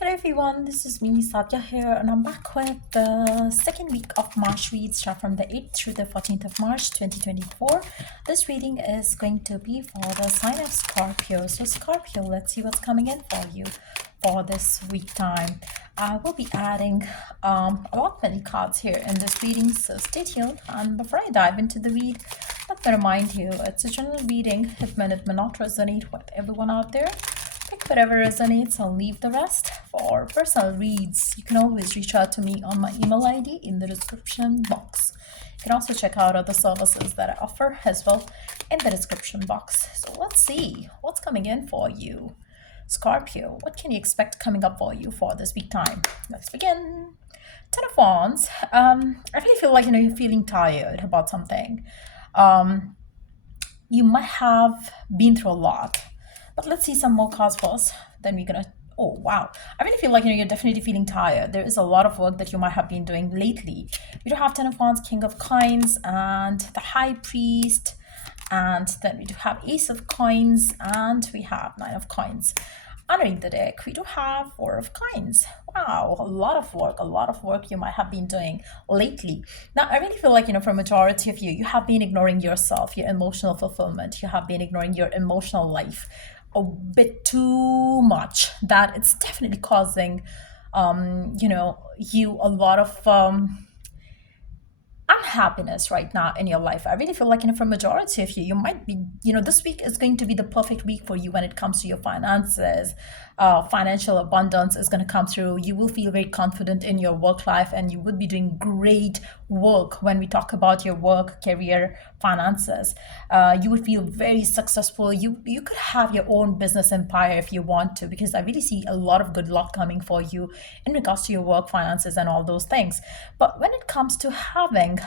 Hello everyone, this is me Sadia here, and I'm back with the second week of March reads, start from the 8th through the 14th of March 2024. This reading is going to be for the sign of Scorpio. So Scorpio, let's see what's coming in for you for this week time. I will be adding a lot many cards here in this reading, so stay tuned. And before I dive into the read, let me remind you, it's a general reading. It may not resonate with everyone out there. Pick whatever resonates, I'll leave the rest. For personal reads, you can always reach out to me on my email ID in the description box. You can also check out other services that I offer as well in the description box. So let's see what's coming in for you. Scorpio, what can you expect coming up for you for this week time? Let's begin. Ten of Wands. I really feel like you're feeling tired about something. You might have been through a lot. But let's see some more cards first. Then we're gonna. Oh wow! I really feel like you're definitely feeling tired. There is a lot of work that you might have been doing lately. We do have Ten of Wands, King of Coins, and the High Priest, and then we do have Ace of Coins, and we have Nine of Coins. Underneath the deck, we do have Four of Coins. Wow, a lot of work you might have been doing lately. Now, I really feel like, for a majority of you, you have been ignoring yourself, your emotional fulfillment. You have been ignoring your emotional life a bit too much, that it's definitely causing, you a lot of unhappiness right now in your life. I really feel like, for a majority of you, you might be, this week is going to be the perfect week for you when it comes to your finances. Financial abundance is going to come through. You will feel very confident in your work life, and you would be doing great work when we talk about your work, career, finances. You would feel very successful. You could have your own business empire if you want to, because I really see a lot of good luck coming for you in regards to your work, finances, and all those things. But when it comes to having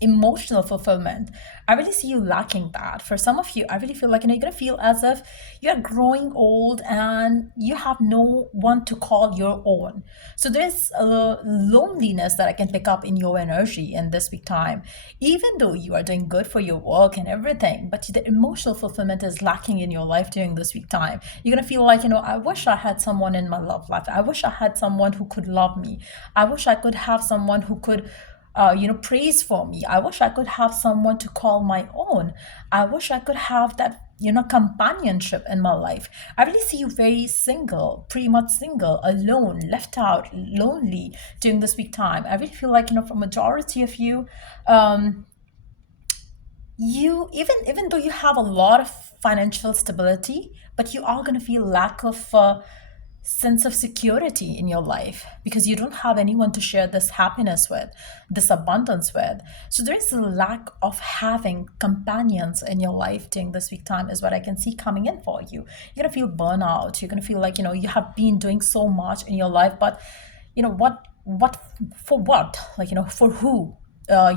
emotional fulfillment, I really see you lacking that. For some of you, I really feel like you're gonna feel as if you're growing old and you have no one to call your own. So there's a loneliness that I can pick up in your energy in this week time, even though you are doing good for your work and everything, but the emotional fulfillment is lacking in your life during this week time. You're gonna feel like, I wish I had someone in my love life. I wish I had someone who could love me. I wish I could have someone who could praise for me. I wish I could have someone to call my own. I wish I could have that, companionship in my life. I really see you very single, pretty much single, alone, left out, lonely during this week time. I really feel like, for majority of you, you even though you have a lot of financial stability, but you are going to feel lack of sense of security in your life because you don't have anyone to share this happiness with, this abundance with. So there is a lack of having companions in your life during this week time is what I can see coming in for you. You're gonna feel burnout. You're gonna feel like, you have been doing so much in your life, but what for what? Like, for who?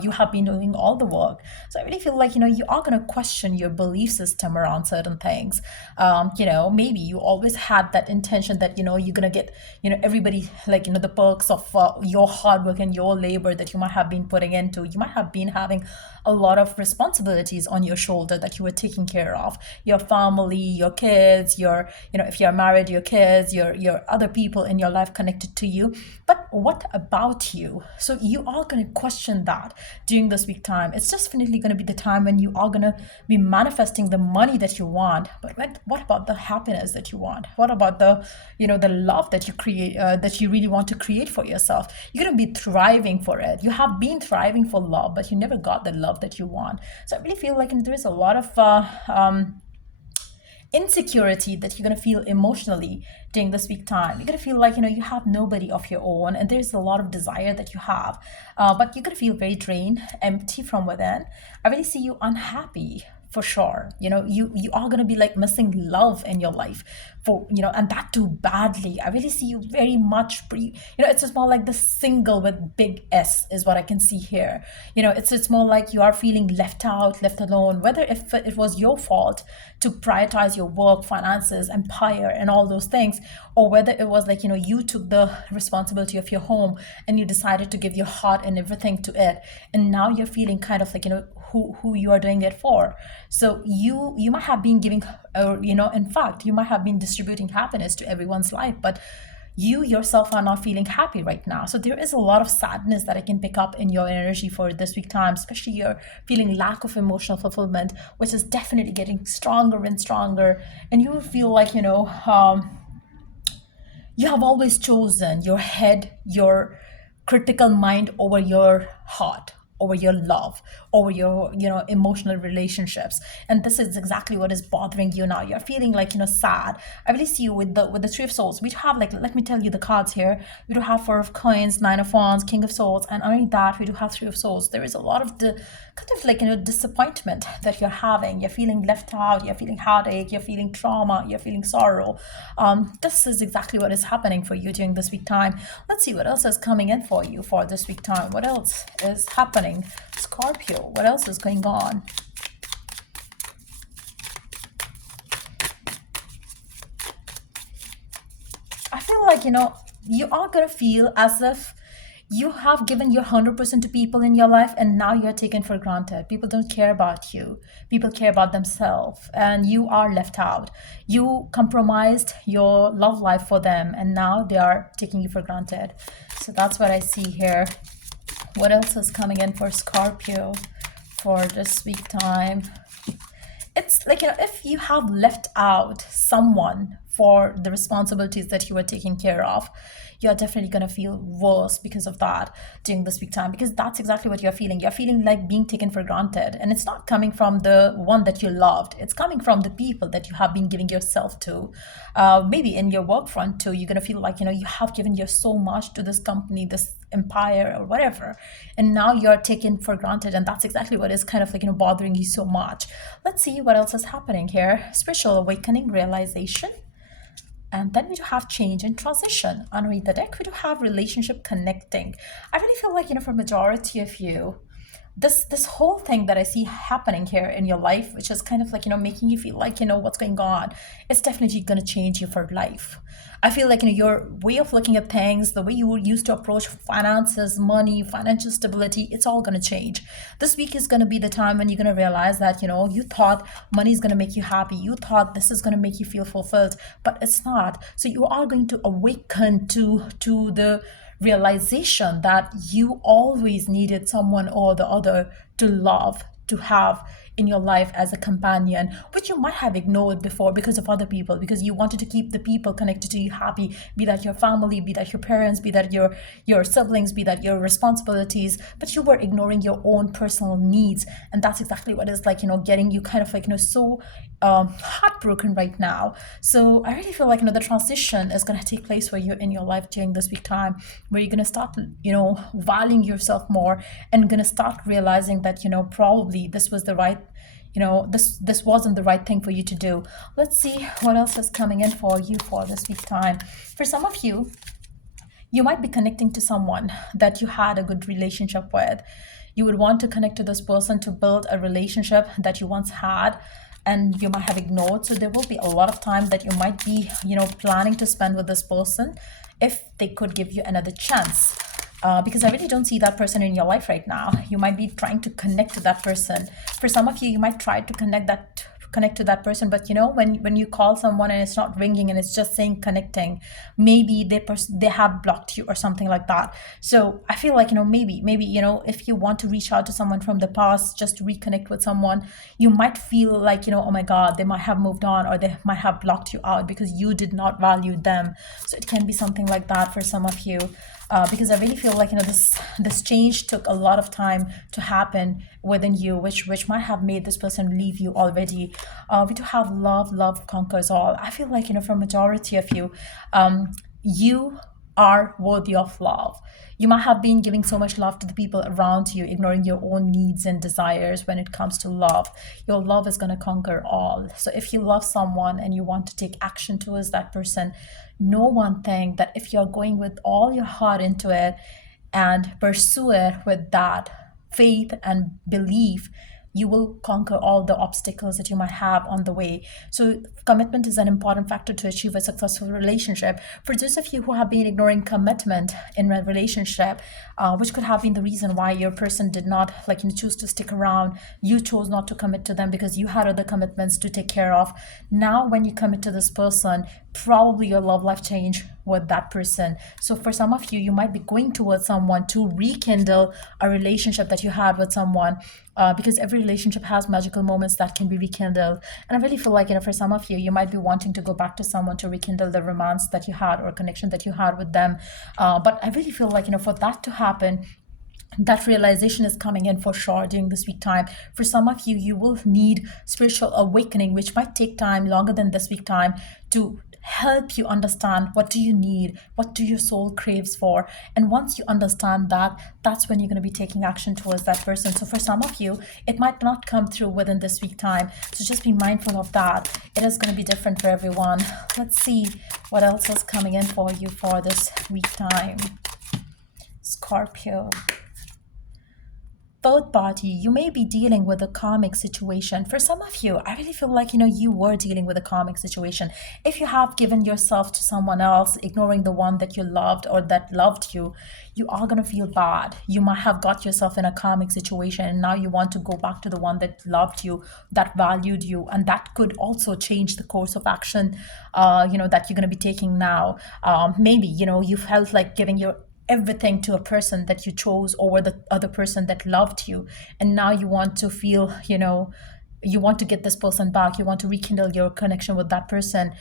You have been doing all the work. So I really feel like, you are going to question your belief system around certain things. Maybe you always had that intention that, you're going to get, everybody, like, the perks of your hard work and your labor that you might have been putting into. You might have been having a lot of responsibilities on your shoulder that you were taking care of. Your family, your kids, if you're married, your kids, your other people in your life connected to you. But what about you? So you are going to question that during this week time. It's definitely going to be the time when you are going to be manifesting the money that you want. But what about the happiness that you want? What about the love that you create, that you really want to create for yourself? You're going to be thriving for it. You have been thriving for love, but you never got the love that you want. So I really feel like there is a lot of insecurity that you're going to feel emotionally during this week time. You're going to feel like, you have nobody of your own, and there's a lot of desire that you have, but you're going to feel very drained, empty from within. I really see you unhappy for sure. You are going to be like missing love in your life and that too badly. I really see you very much it's just more like the single with big S is what I can see here. It's more like you are feeling left out, left alone, whether if it was your fault to prioritize your work, finances, empire, and all those things, or whether it was like, you took the responsibility of your home and you decided to give your heart and everything to it, and now you're feeling kind of like, who you are doing it for. So you might have been giving, or in fact you might have been distributing happiness to everyone's life, but you yourself are not feeling happy right now. So there is a lot of sadness that I can pick up in your energy for this week time, especially you're feeling lack of emotional fulfillment, which is definitely getting stronger and stronger. And you will feel like, you have always chosen your head, your critical mind over your heart, over your love, over your emotional relationships. And this is exactly what is bothering you now. You're feeling like sad. I really see you with the Three of Swords. We do have, like, let me tell you the cards here. We do have Four of Coins, Nine of Wands, King of Swords, and underneath that we do have Three of Swords. There is a lot of the kind of like disappointment that you're having. You're feeling left out, you're feeling heartache, you're feeling trauma, you're feeling sorrow. This is exactly what is happening for you during this week time. Let's see what else is coming in for you for this week time. What else is happening, Scorpio? What else is going on? I feel like, you are going to feel as if you have given your 100% to people in your life, and now you're taken for granted. People don't care about you. People care about themselves, and you are left out. You compromised your love life for them, and now they are taking you for granted. So that's what I see here. What else is coming in for Scorpio for this week time? It's like, if you have left out someone for the responsibilities that you were taking care of, you're definitely going to feel worse because of that during this week time, because that's exactly what you're feeling. You're feeling like being taken for granted, and it's not coming from the one that you loved. It's coming from the people that you have been giving yourself to. Maybe in your work front too, you're going to feel like, you have given your so much to this company, this empire or whatever, and now you're taken for granted, and that's exactly what is kind of like, bothering you so much. Let's see what else is happening here. Spiritual awakening, realization. And then we do have change and transition. Underneath the deck, we do have relationship connecting. I really feel like, for majority of you, this whole thing that I see happening here in your life, which is kind of like, making you feel like, what's going on, it's definitely going to change you for life. I feel like, your way of looking at things, the way you used to approach finances, money, financial stability, it's all going to change. This week is going to be the time when you're going to realize that, you thought money is going to make you happy. You thought this is going to make you feel fulfilled, but it's not. So you are going to awaken to the realization that you always needed someone or the other to love, to have in your life as a companion, which you might have ignored before because of other people, because you wanted to keep the people connected to you happy, be that your family, be that your parents, be that your siblings, be that your responsibilities, but you were ignoring your own personal needs. And that's exactly what is like, getting you kind of like, so heartbroken right now. So I really feel like, the transition is going to take place for you in your life during this week time, where you're going to start, valuing yourself more, and going to start realizing that, probably this was the right, this wasn't the right thing for you to do. Let's see what else is coming in for you for this week time. For some of you, you might be connecting to someone that you had a good relationship with. You would want to connect to this person to build a relationship that you once had, and you might have ignored. So there will be a lot of time that you might be, planning to spend with this person if they could give you another chance. Because I really don't see that person in your life right now. You might be trying to connect to that person. For some of you, you might try to connect to that person, but when you call someone and it's not ringing and it's just saying connecting, maybe they have blocked you or something like that. So I feel like, maybe if you want to reach out to someone from the past just to reconnect with someone, you might feel like, oh my god, they might have moved on, or they might have blocked you out because you did not value them. So it can be something like that for some of you. Because I really feel like, this change took a lot of time to happen within you, which might have made this person leave you already. We do have love conquers all. I feel like, for majority of you, you are worthy of love. You might have been giving so much love to the people around you, ignoring your own needs and desires when it comes to love. Your love is going to conquer all. So if you love someone and you want to take action towards that person, know one thing, that if you're going with all your heart into it and pursue it with that faith and belief, you will conquer all the obstacles that you might have on the way. So commitment is an important factor to achieve a successful relationship. For those of you who have been ignoring commitment in a relationship, which could have been the reason why your person did not choose to stick around, you chose not to commit to them because you had other commitments to take care of. Now when you commit to this person, probably your love life changed with that person. So for some of you, you might be going towards someone to rekindle a relationship that you had with someone, because every relationship has magical moments that can be rekindled. And I really feel like, for some of you, you might be wanting to go back to someone to rekindle the romance that you had or connection that you had with them. But I really feel like, for that to happen, that realization is coming in for sure during this week time. For some of you, you will need spiritual awakening, which might take time, longer than this week time, to help you understand what do you need, what do your soul craves for. And once you understand that, that's when you're going to be taking action towards that person. So for some of you, it might not come through within this week time, so just be mindful of that. It is going to be different for everyone. Let's see what else is coming in for you for this week time. Scorpio. Third party, you may be dealing with a karmic situation. For some of you, I really feel like, you were dealing with a karmic situation. If you have given yourself to someone else, ignoring the one that you loved or that loved you, you are going to feel bad. You might have got yourself in a karmic situation and now you want to go back to the one that loved you, that valued you, and that could also change the course of action, that you're going to be taking now. Maybe, you felt like giving your everything to a person that you chose over the other person that loved you, and now you want to feel, you want to get this person back, you want to rekindle your connection with that person.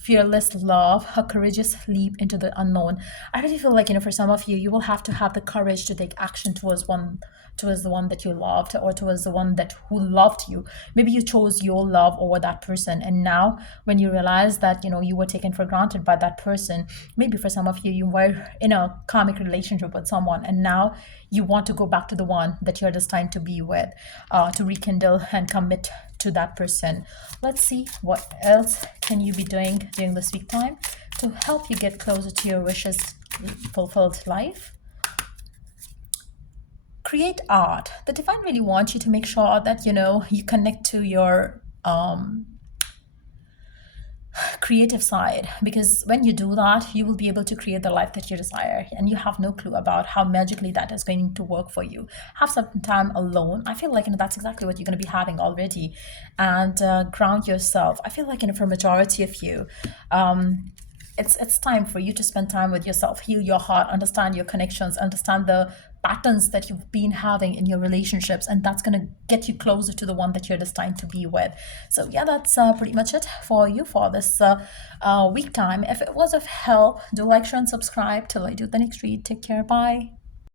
Fearless love, a courageous leap into the unknown. I really feel like, for some of you, you will have to have the courage to take action towards the one that you loved, or towards the one that who loved you. Maybe you chose your love over that person, and now when you realize that, you were taken for granted by that person, maybe for some of you, you were in a karmic relationship with someone, and now you want to go back to the one that you're destined to be with, to rekindle and commit to that person. Let's see what else can you be doing during this week time to help you get closer to your wishes, fulfilled life. Create art. The divine really wants you to make sure that, you connect to your creative side, because when you do that, you will be able to create the life that you desire, and you have no clue about how magically that is going to work for you. Have some time alone. I feel like, that's exactly what you're going to be having already. And ground yourself. I feel like, for a majority of you, it's time for you to spend time with yourself, heal your heart, understand your connections, understand the patterns that you've been having in your relationships, and that's going to get you closer to the one that you're destined to be with. So yeah, that's pretty much it for you for this week time. If it was of help, do like, share, and subscribe. Till I do the next read, take care, bye.